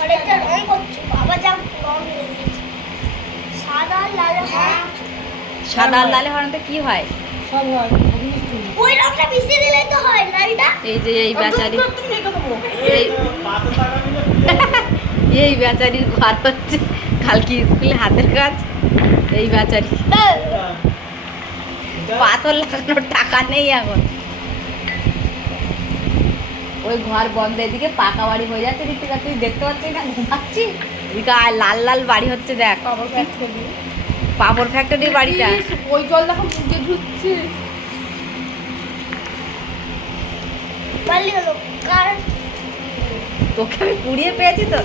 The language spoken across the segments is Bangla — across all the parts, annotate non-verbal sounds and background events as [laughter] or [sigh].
ঘরেরটা রং করছ। বাবা যা রং সাদা আর লাল সাদা আর লালে হরাতে কি হয়? সব হয় ওই রংটা মিশিয়ে দিলেই তো হয় লালটা এই যে এই বেচারি। এই [laughs] এই বেচারির ঘর হচ্ছে কালকে স্কুলে হাতের কাজ। এই বেচারি। পাথর লাগানোর টাকা নেই এখন। ওই ঘর বন্ধ এদিকে পাকা বাড়ি হয়ে যাচ্ছে দিক থেকে তুই দেখতে পাচ্ছিস না? ঘুমাচ্ছি এদিকে আয় লাল লাল বাড়ি হচ্ছে দেখ। প্যাক খেলি পাপড় ফ্যাক্টরির বাড়িটা। ওই জল দেখো মুখে ঢুকছে। তোকে আমি কুড়িয়ে পেয়েছি তো।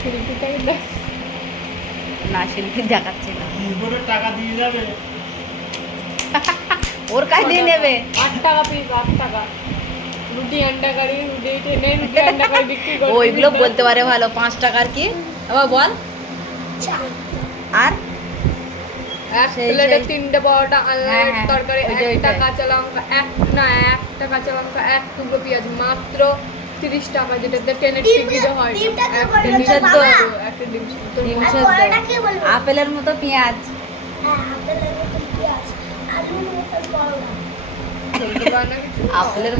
ছেলেটাকে দেখ। না শিল্পী দেখাচ্ছে না। টাকা দিয়ে যাবে। [laughs] ওর কাছ দিয়ে নেবে। আট টাকা পিস আট টাকা। রুটি আন্ডা কারি রুটি টেনে রুটি আন্ডা কারি বিক্রি করে ওইগুলো বলতে পারে ভালো পাঁচ টাকার কি? আবার বল। আর? এক প্লেটে তিনটে পরোটা হ্যাঁ, আনলাম হ্যাঁ। তরকারি একটা কাঁচা লঙ্কা এক না একটা কাঁচা লঙ্কা এক টুকরো পেঁয়াজ মাত্র তিরিশ টাকা যেটাতে টেনের ডিম- টিকিটও হয়। একটা ডিম একটা ডিম ডিম সেদ্ধ। আপেলের মতো পেঁয়াজ। হ্যাঁ আপেলের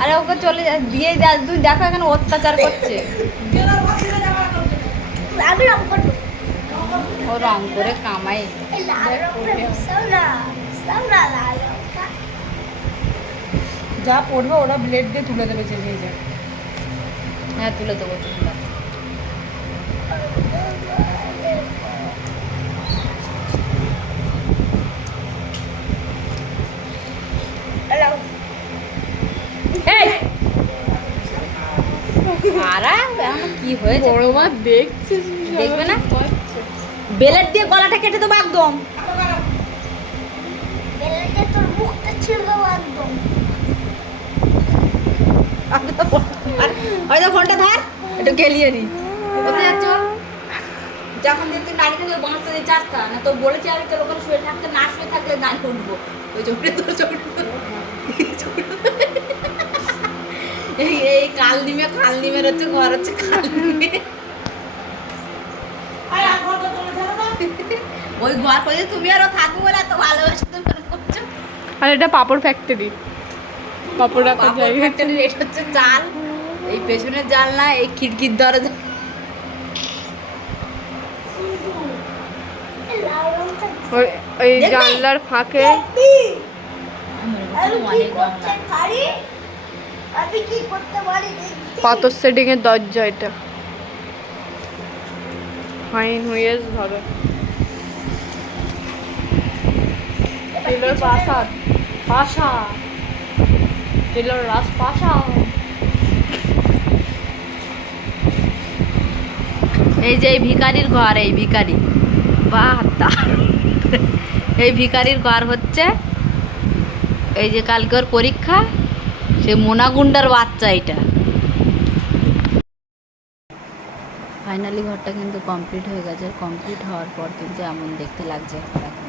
আরে ওকে চলে যা দিয়ে যা তুই দেখো এখানে অত্যাচার করছে। ও রং করে কামাই। যা পড়বে ওরা ব্লেড দিয়ে তুলে দেবে চেঁচিয়ে যায় হ্যাঁ তুলে দেবো তুলে কি হয়েছে? দেখবে না? বেলের দিয়ে গলাটা কেটে দেবো একদম বেলাতে তোর মুখটা ছিঁড়ে দেবো একদম হয়তো ফোনটা ধর একটু গেলিয়ে নি। কোথায় যাচ্ছ? যখন তুই দাঁড়িয়ে থাকবে বাঁচতে দিয়ে না তো বলেছি আমি তোর ওখানে শুয়ে থাকতে না শুয়ে থাকলে উঠবো ওই চোখে তোর চোখে এই এই কাল নিমে খাল নিমের হচ্ছে ঘর হচ্ছে খাল নিমে। ওই ঘর করে তুমি আরও থাকব বলে এত ভালোবাসা তুমি করছ? আর এটা পাপড় ফ্যাক্টরি পাপড় রাখার পাপড় জায়গা। ফ্যাক্টরির এটা হচ্ছে চাল। এই পেছনের জানলা এই খিড়কির দরজা। এই ওই ওই জানলার ফাঁকে। পাথর সেটিং এর দরজা এটা। ফাইন হুইয়েস ধরো। টেলর পাশা পাশা টেলর রাস পাশা এই যে এই ভিকারির ঘর, এই ভিকারি বা এই ভিকারির ঘর হচ্ছে, এই যে কালকে ওর পরীক্ষা, সে মোনাগুন্ডার বাচ্চা এটা। ফাইনালি ঘরটা কিন্তু কমপ্লিট হয়ে গেছে। কমপ্লিট হওয়ার পর কিন্তু এমন দেখতে লাগছে। দেখো